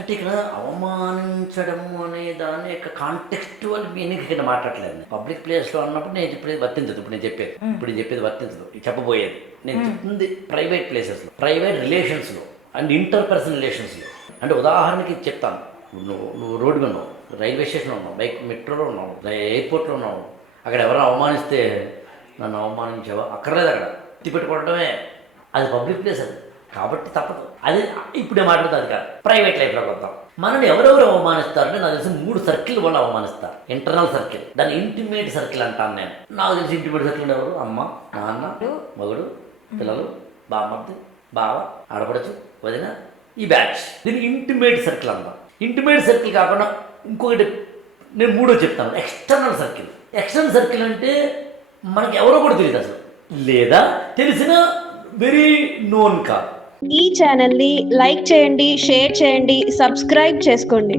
అంటే ఇక్కడ అవమానించడము అనే దాని యొక్క కాంటెక్స్చువల్ మీనింగ్ ఇక్కడ మాట్లాడలేదు. పబ్లిక్ ప్లేస్లో అన్నప్పుడు నేను చెప్పేది వర్తించదు. ఇప్పుడు నేను చెప్పేది వర్తించదు, చెప్పబోయేది. నేను చెప్తుంది ప్రైవేట్ ప్లేసెస్లో, ప్రైవేట్ రిలేషన్స్లో అండ్ ఇంటర్పర్సనల్ రిలేషన్స్లో. అంటే ఉదాహరణకి చెప్తాను, నువ్వు రోడ్డు మీద ఉన్నావు, రైల్వే స్టేషన్లో ఉన్నావు, మెట్రోలో ఉన్నావు, ఎయిర్పోర్ట్లో ఉన్నావు. అక్కడ ఎవరైనా అవమానిస్తే నన్ను అవమానించావా అక్కర్లేదు, అక్కడ పెట్టుకోవడమే. అది పబ్లిక్ ప్లేస్, అది కాబట్టి తప్పదు. అది ఇప్పుడే మాట్లాడుతుంది, అది కాదు. ప్రైవేట్ లైఫ్లోకి వద్దాం. మనల్ని ఎవరెవరు అవమానిస్తారంటే నాకు తెలిసి 3 సర్కిల్ వాళ్ళు అవమానిస్తారు. ఇంటర్నల్ సర్కిల్, దాన్ని ఇంటిమేట్ సర్కిల్ అంటాను నేను. నాకు తెలిసి ఇంటిమేట్ సర్కిల్ ఎవరు? అమ్మ, నాన్న, మగుడు, పిల్లలు, బామ్మర్ది, బావ, ఆడపడచ్చు, వదిన, ఈ బ్యాచ్. దీనికి ఇంటిమేట్ సర్కిల్ అంటాం. ఇంటిమేట్ సర్కిల్ కాకుండా ఇంకొకటి నేను 3 చెప్తాను, ఎక్స్టర్నల్ సర్కిల్. ఎక్స్టర్నల్ సర్కిల్ అంటే మనకి ఎవరో కూడా తెలియదు అసలు, లేదా తెలిసిన వెరీ నోన్ కాదు. ఈ ఛానల్ని లైక్ చేయండి, షేర్ చేయండి, సబ్స్క్రైబ్ చేసుకోండి.